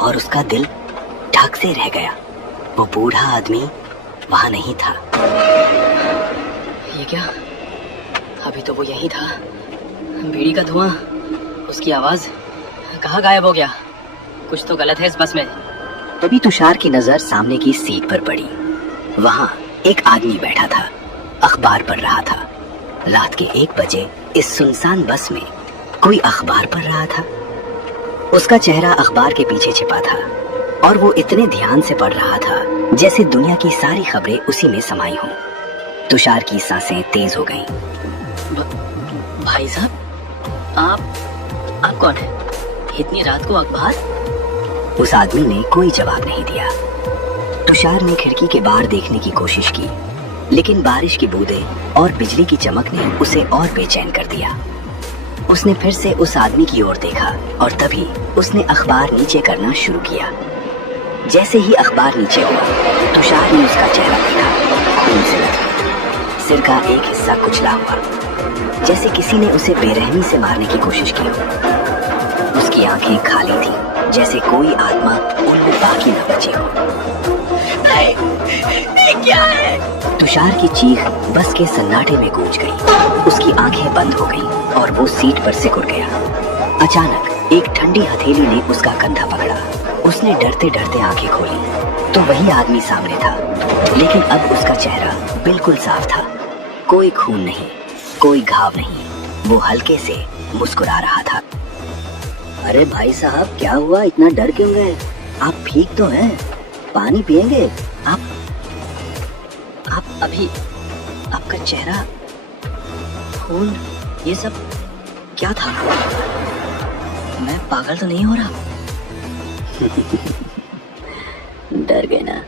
और उसका दिल ढक से रह गया। वो बूढ़ा आदमी वहां नहीं था। ये क्या? अभी तो वो यही था। बीड़ी का धुआं, उसकी आवाज, कहाँ गायब हो गया? कुछ तो गलत है इस बस में। तभी तुषार की नजर सामने की सीट पर पड़ी। वहां एक आदमी बैठा था, अखबार पढ़ रहा था। रात के 1 बजे इस सुनसान बस में कोई अखबार पढ़ रहा था। उसका चेहरा अखबार के पीछे छिपा था और वो इतने ध्यान से पढ़ रहा था जैसे दुनिया की सारी खबरें उसी में समाई हों। तुषार की सांसें तेज हो गईं। भाई साहब, आप कौन है? इतनी रात को अखबार? उस आदमी ने कोई जवाब नहीं दिया। तुषार ने खिड़की के बाहर देखने की कोशिश की, लेकिन बारिश की बूंदें और बिजली की चमक ने उसे और बेचैन कर दिया। उसने फिर से उस आदमी की ओर देखा और तभी उसने अखबार नीचे करना शुरू किया। जैसे ही अखबार नीचे हुआ, तुषार ने उसका चेहरा देखा, खून से लथपथ, सिर का एक हिस्सा कुचला हुआ, जैसे किसी ने उसे बेरहमी से मारने की कोशिश की हो। उसकी आंखें खाली थी, जैसे कोई आत्मा उनमें बाकी न बची हो। नहीं, क्या है? तुषार की चीख बस के सन्नाटे में गूंज गई। उसकी आंखें बंद हो गईं और वो सीट पर सिकुड़ गया। अचानक एक ठंडी हथेली ने उसका कंधा पकड़ा। उसने डरते डरते आंखें खोली तो वही आदमी सामने था, लेकिन अब उसका चेहरा बिल्कुल साफ था। कोई खून नहीं, कोई घाव नहीं। वो हल्के से मुस्कुरा रहा था। अरे भाई साहब, क्या हुआ? इतना डर क्यों गए? आप ठीक तो हैं? पानी पिएंगे? आप अभी आपका चेहरा, खून, ये सब क्या था? मैं पागल तो नहीं हो रहा? डर गए ना?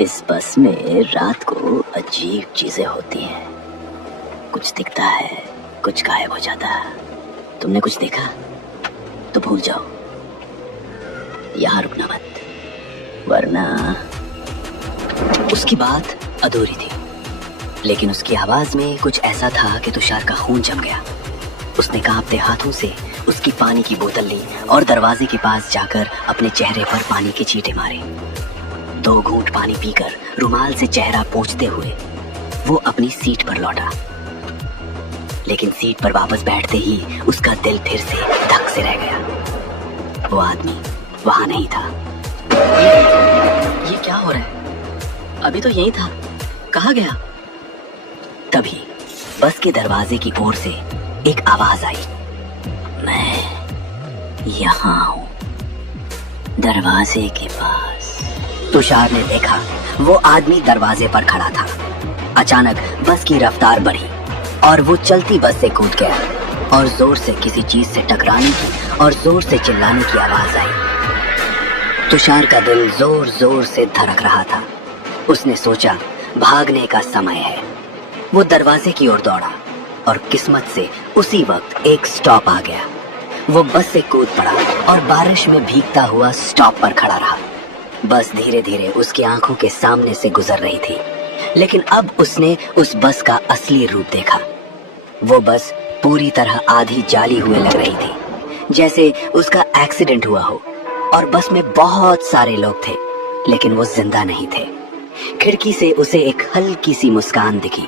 इस बस में रात को अजीब चीजें होती हैं। कुछ दिखता है, कुछ गायब हो जाता है। तुमने कुछ देखा तो भूल जाओ, यहाँ रुकना मत, वरना। उसकी बात अधूरी थी, लेकिन उसकी आवाज में कुछ ऐसा था कि तुषार का खून जम गया। उसने कांपते हाथों से उसकी पानी की बोतल ली और दरवाजे के पास जाकर अपने चेहरे पर पानी के छींटे मारे। 2 घूंट पानी पीकर रुमाल से चेहरा पोंछते हुए वो अपनी सीट पर लौटा। लेकिन सीट पर वापस बैठते ही उसका दिल फिर से धक से रह गया। वो आदमी वहां नहीं था। ये क्या हो रहा है? अभी तो यही था, कहाँ गया? तभी बस के दरवाजे की ओर से एक आवाज आई। मैं यहाँ हूँ, दरवाजे के पास। तुषार ने देखा वो आदमी दरवाजे पर खड़ा था। अचानक बस की रफ्तार बढ़ी और वो चलती बस से कूद गया और जोर से किसी चीज से टकराने की और जोर से चिल्लाने की आवाज आई। तुषार का दिल जोर जोर से धड़क रहा था। उसने सोचा भागने का समय है। वो दरवाजे की ओर दौड़ा और किस्मत से उसी वक्त एक स्टॉप आ गया। वो बस से कूद पड़ा और बारिश में भीगता हुआ स्टॉप पर खड़ा रहा। बस धीरे धीरे उसकी आंखों के सामने से गुजर रही थी, लेकिन अब उसने उस बस का असली रूप देखा। वो बस पूरी तरह आधी जाली हुए लग रही थी, जैसे उसका एक्सीडेंट हुआ हो। और बस में बहुत सारे लोग थे, लेकिन वो जिंदा नहीं थे। खिड़की से उसे एक हल्की सी मुस्कान दिखी